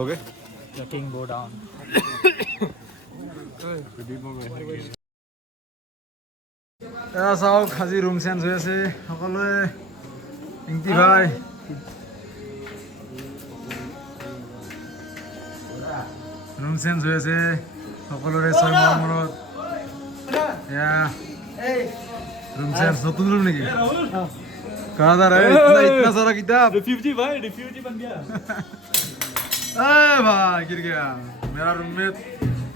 लोगे letting go down. এয়া চাওক আজি ৰুম চেঞ্জ হৈ আছে সকলোৱে ইংতি ভাই ৰুম চেঞ্জ হৈ আছে সকলোৰে 6 মাহৰ মূৰত এয়া ৰুম চেঞ্জ নতুন ৰুম নেকি कहाँ जा रहा है इतना सारा किताब Refugee भाई, refugee बन गया. भाई गिर गया मेरा रूममेट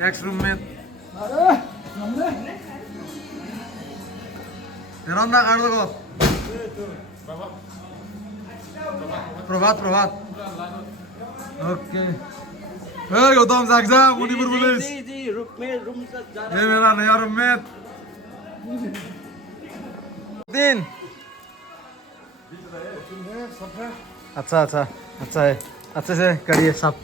एक्स रूममेट रंदा काट दो प्रभात प्रभात ओके गौतम जाग जा मणिपुर पुलिस ये मेरा नया रूममेट दिन अच्छा अच्छा अच्छा है अच्छे से करिए सब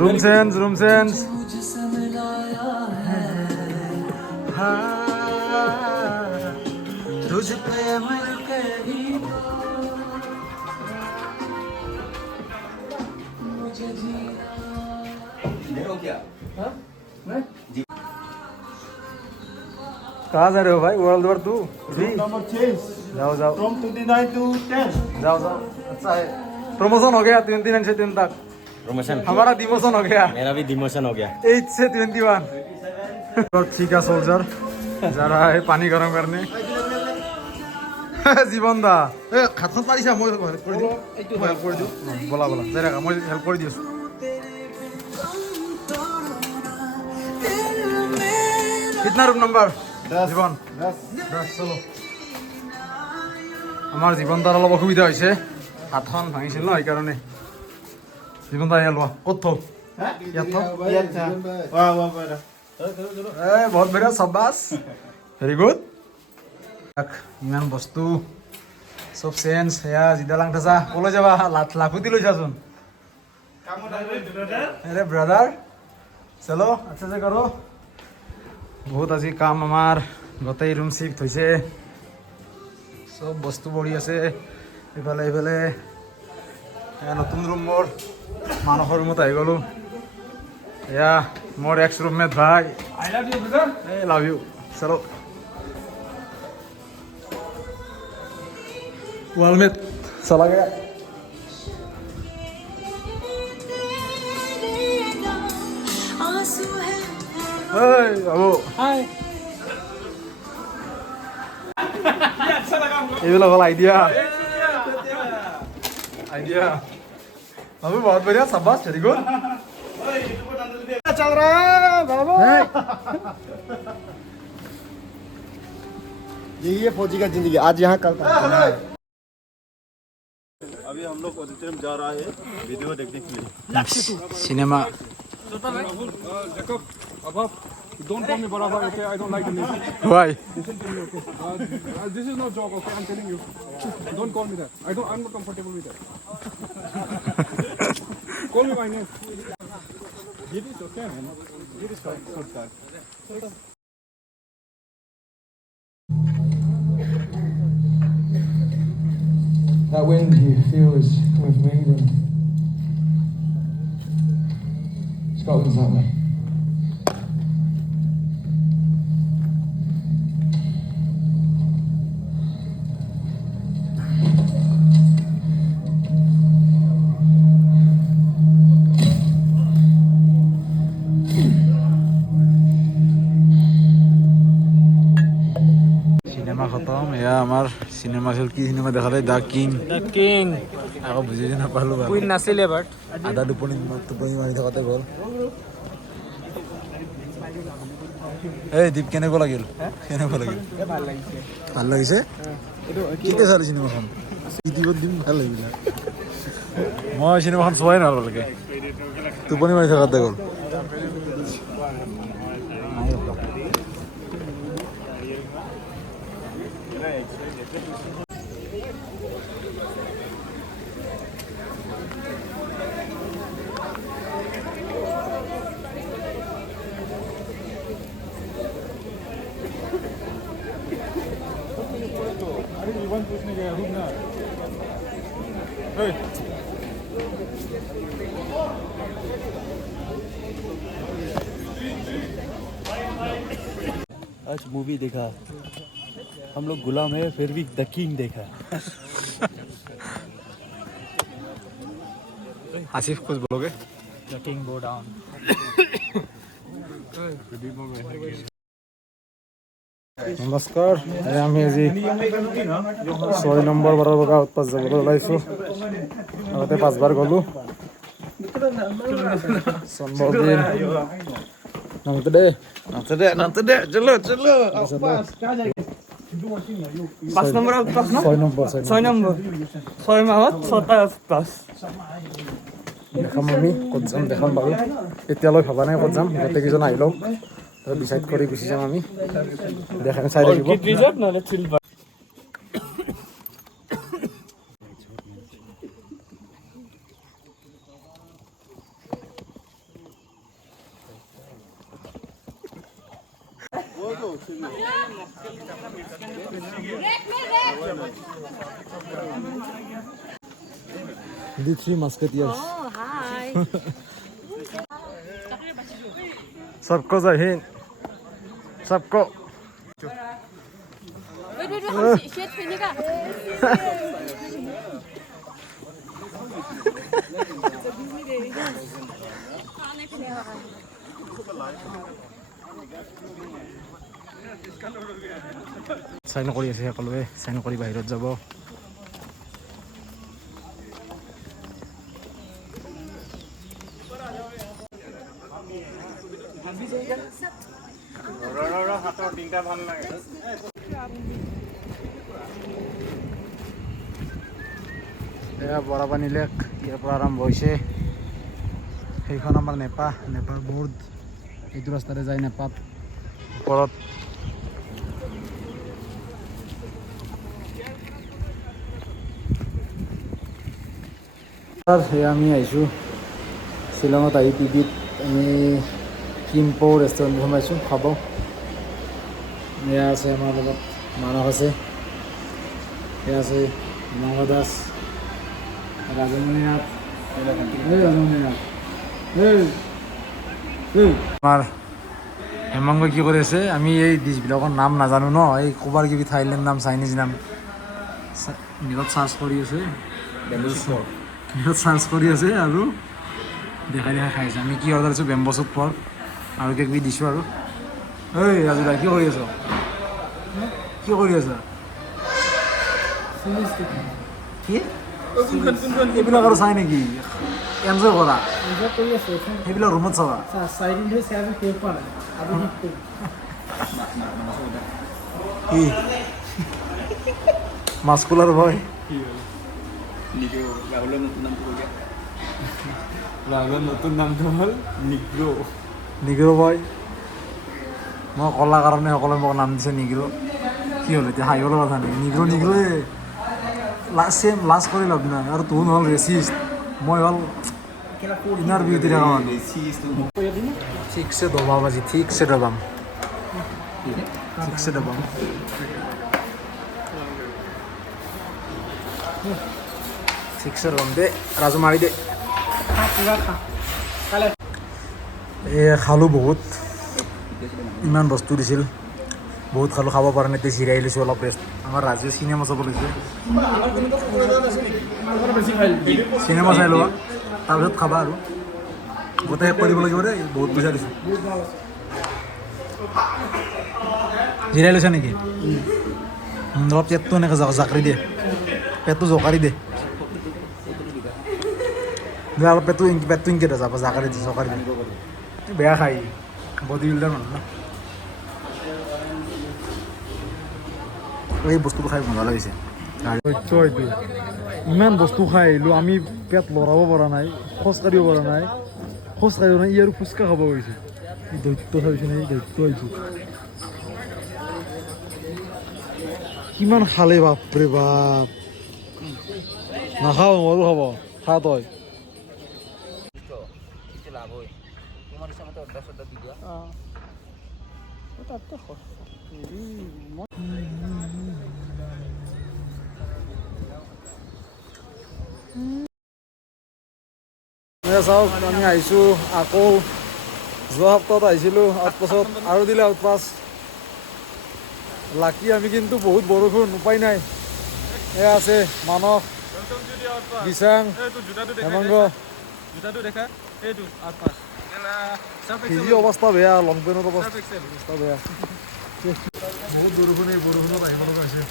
रूम सेंस तुझ पे मर गई मुझे जीना हो क्या हाँ मैं कहाँ जा रहे हो भाई वर्ल्ड वॉर 2 नंबर 6 जाओ जाओ फ्रॉम 29 टू 10 जाओ जाओ अच्छा है प्रमोशन हो गया 29 से 10 तक प्रमोशन हमारा डिमोशन हो गया मेरा भी डिमोशन हो गया 8 से 21 ठीक है सोल्जर जा रहा है पानी गरम करने जीवन दा खातन पारिसा মই হেল্প কৰি দিও বলা বলা যাই ৰাখা মই হেল্প কৰি দিছো कितना रूम नंबर 10 जीवन 10 चलो আমার জীবন তার অলপ অসুবিধা হয়েছে হাতখন ভাঙিছিল না এই কারণে জীবন দা এলবা কত वाह वाह वाह बहुत बढ़िया शाबाश वेरी गुड ইমান বস্তু সব চেঞ্জ হেয়া জিদালাং থাসা কলৈ যাবা লাখুতি লৈ যাচোন अरे ब्रदर चलो अच्छे से करो बहुत আজি কাম আমার গোটেই রুম শিফট হয়েছে সব বস্তু পড়ি আছে এফালে এফালে নতুন রুম মোর মানসৰ ৰুমত আহি গলো এয়া মোর এক্স রুমমেট ভাই I love you, brother. I love you चलो वालमेट चला गया अब Hi. এইবিলাক হ'ল আইডিয়া आइडिया अभी बहुत बढ़िया शाबाश वेरी गुड चल रहा है बाबू यही है फौजी का जिंदगी आज यहाँ कल अभी हम लोग ऑडिटोरियम जा रहा है वीडियो देखने के लिए cinema Jacob, above. Don't call me Baraba, okay? I don't like the name. Why? Listen to me, okay? This is not joke, okay? I'm telling you. Don't call me that. I'm not comfortable with that. Call me by name. Give it, okay, man. Give it short time. That wind you feel is coming from England. Scotland's that way. Cinema খতম এয়া আমাৰ cinema আছিল কি cinema দেখালে the king The king. আকৌ বুজি নাপালো Queen নাছিলে but. আধা টোপনি মাৰি থাকোঁতে গ'ল এই দীপ কেনেকুৱা লাগিল কেনেকুৱা লাগিল ভাল লাগিছে কেতিয়া চালি চিনেমাখন ইউটিউবত দিম ভাল লাগিলে মই চিনেমাখন চোৱাই নালাগে টোপনি মাৰি থাকোঁতে গ'ল अरे इवन पूछने गया रुक ना आज मूवी देखा हम लोग गुलाम है फिर भी द किंग देखा आसिफ कुछ बोलोगे द किंग गो डाउन নমস্কাৰ আমি আজি 6 নম্বৰ বাৰৰ পৰা উৎপাত যাবলৈ ওলাইছোঁ আগতে 5 বাৰ গ'লোঁ জন্মদিন নামতে দে চলো চলো 5 নম্বৰ উৎপাস ন 6 নম্বৰ 6 নম্বৰ 6 মাহত 6টা উৎপাস দেখাম আমি ক'ত যাম দেখাম বাৰু এতিয়ালৈ ভবা নাই ক'ত যাম গোটেইকেইজন আহি লওক ডিচাইড কৰি গুচি যাম আমি দেখাম চাই থাকিব ৰিজৰ্ট নহ'লে চিল The Three Musketeers. Oh, hi. सबको जय हिंद सबको wait, shit, Finika. চাইন কৰি আছে সকলোৱে চাইন কৰি বাহিৰত যাব এয়া বৰাপানী লেক ইয়াৰ পৰা আৰম্ভ হৈছে সেইখন আমাৰ নেপাৰ বৰ্ড এইটো ৰাস্তাৰে যায় নেপাত ওপৰত আমি আহিছোঁ শ্বিলঙত আহি পিবিত আমি কিম্পো ৰেষ্টুৰেণ্ট সোমাইছোঁ খাব এয়া আছে আমাৰ লগত মানস আছে এয়া আছে নৱ দাস ৰাজমণি নাথ আমাৰ হেমংগ কি কৰি আছে আমি এই ডিছবিলাকৰ নাম নাজানো ন এই ক'বাৰ কিবি থাইলেণ্ড নাম চাইনিজ নাম নেটত চাৰ্চ কৰি আছে নেটত চাৰ্চ কৰি আছে আৰু দেখাই খাই আছে আমি কি অৰ্ডাৰ দিছোঁ বেম্ব চুপ পৰ্ক আৰু কিবা কিবি দিছোঁ আৰু ঐ ৰাজুদা কি কৰি আছ কি কৰি আছা কি এইবিলাক আৰু চাই নেকি এনজয় কৰা সেইবিলাক ৰুমত চাবা কি মাস্কুলাৰ ভয় ৰাহুলৰ নতুন নামটো হ'ল নিগ্ৰ বয় মই ক'লা কাৰণে সকলোৱে মোক নাম দিছে নিগ্ৰ কি হ'ল এতিয়া হাঁহিবলৈ কথা নাই নিগ্ৰই চেম লাজ কৰি লাভ নাই আৰু তোৰ হ'ল ৰেচিষ্ট মই হ'ল ইনাৰ বিউটি থকা মানুহ ঠিকছে দবাম আজি ঠিকছে দবাম ঠিকছে দবাম দে ৰাজু মাৰি দে খালোঁ বহুত ইমান বস্তু দিছিল বহুত খালোঁ খাব পৰা নাই এতিয়া জিৰাই লৈছোঁ অলপ ৰেষ্ট আমাৰ ৰাজুৱে চিনেমা চাব লৈছে চিনেমা চাই লোৱা তাৰপিছত খাবা আৰু গোটেই শেষ কৰিব লাগিব দেই বহুত পইচা দিছোঁ জিৰাই লৈছা নেকি অলপ পেটটো এনেকৈ জাকৰি দে পেটটো জকাৰি দে অলপ পেটটো ইনকে দে যাব জাকাৰি দে জকাৰি দে বেয়া খাই বডি বিল্ডাৰ মানুহ ন এই বস্তুটো খাই মজা লাগিছে ইমান বস্তু খাই আহিলোঁ আমি পেট লৰাব পৰা নাই খোজ কাঢ়িব পৰা নাই ই আৰু ফুচকা খাব গৈছে দৈত্য চাইছে নে দৈত্য আহিছোঁ কিমান খালে বাপৰে বাপ নাখাওঁ ময়ো খাব খা তই এয়া চাওক আমি আহিছোঁ আকৌ যোৱা সপ্তাহত আহিছিলোঁ আউটপাছত আৰু দিলে আউটপাছ লাকি আমি কিন্তু বহুত বৰষুণ উপায় নাই এয়া আছে মানস দিচাং হেমংগ ভিজি অৱস্থা বেয়া লং পেণ্টৰ অৱস্থা বেয়া বহুত বৰষুণ এই বৰষুণত আহিব লগা হৈছে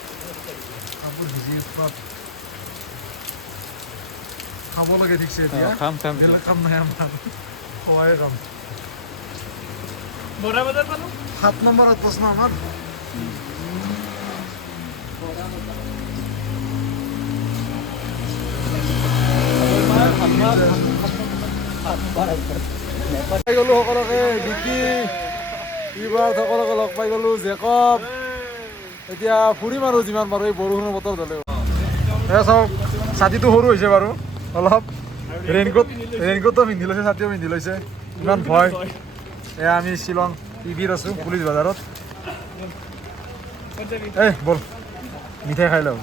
কাপোৰ ভিজি উৎপাত খাব লাগে ঠিকছে এতিয়া বেলেগ কাম নাই আমাৰ খোৱাই কাম 7 নম্বৰত প্ৰশ্ন আমাৰ পাই গ'লো সকলোকে বিকি এইবাৰ সকলোকে লগ পাই গ'লো জেকব এতিয়া ফুৰিম আৰু যিমান পাৰোঁ এই বৰষুণৰ বতৰ হ'লেও এয়া চাওক ছাতিটো সৰু হৈছে বাৰু অলপ ৰেইনকোটো পিন্ধি লৈছে ছাতিও পিন্ধি লৈছে ইমান ভয় এয়া আমি শ্বিলং টিভিত আছোঁ পুলিচ বজাৰত এই বল মিঠাই খাই লওঁ